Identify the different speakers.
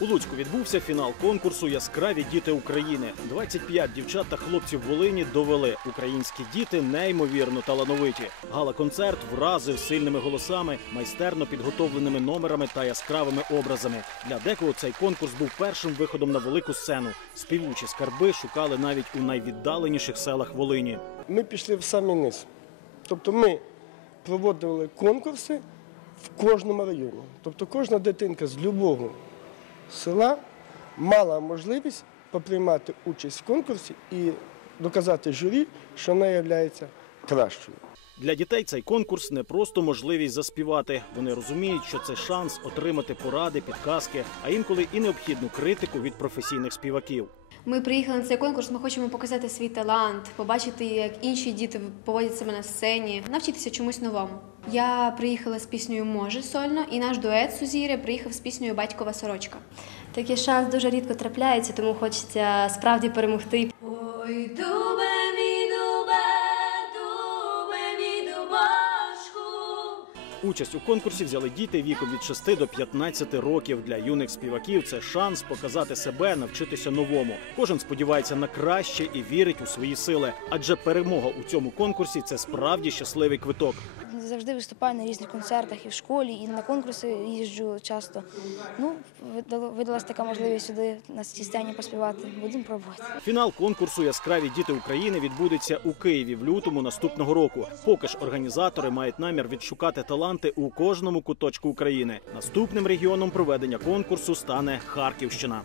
Speaker 1: Луцьку відбувся фінал конкурсу Яскраві діти України. 25 дівчат та хлопців Волині довели. Українські діти неймовірно талановиті. Гала-концерт вразив сильними голосами, майстерно підготовленими номерами та яскравими образами. Для декого цей конкурс був першим виходом на велику сцену. Співучі скарби шукали навіть у найвіддаленіших селах Волині.
Speaker 2: Ми пішли в самий низ. Тобто ми проводили конкурси в кожному районі. Тобто кожна дитинка з любого села мала можливість поприймати участь в конкурсі і доказати журі, що вона є кращою.
Speaker 1: Для дітей цей конкурс не просто можливість заспівати. Вони розуміють, що це шанс отримати поради, підказки, а інколи і необхідну критику від професійних співаків.
Speaker 3: Ми приїхали на цей конкурс. Ми хочемо показати свій талант, побачити, як інші діти поводять себе на сцені, навчитися чомусь новому. Я приїхала з піснею Може сольно, і наш дует Сузіри приїхав з піснею Батькова сорочка.
Speaker 4: Такий шанс дуже рідко трапляється, тому хочеться справді перемогти.
Speaker 5: Ой, дубе
Speaker 1: Участь у конкурсі взяли діти віком від 6 до 15 років. Для юних співаків це шанс показати себе, навчитися новому. Кожен сподівається на краще і вірить у свої сили. Адже перемога у цьому конкурсі це справді щасливий квиток.
Speaker 6: Завжди виступаю на різних концертах і в школі, і на конкурси їжджу часто. Ну, видала- видалась така можливість сюди на цій сцені поспівати. Будемо пробувати.
Speaker 1: Фінал конкурсу Яскраві діти України відбудеться у Києві в лютому наступного року. Поки ж організатори мають намір відшукати таланти у кожному куточку України. Наступним регіоном проведення конкурсу стане Харківщина.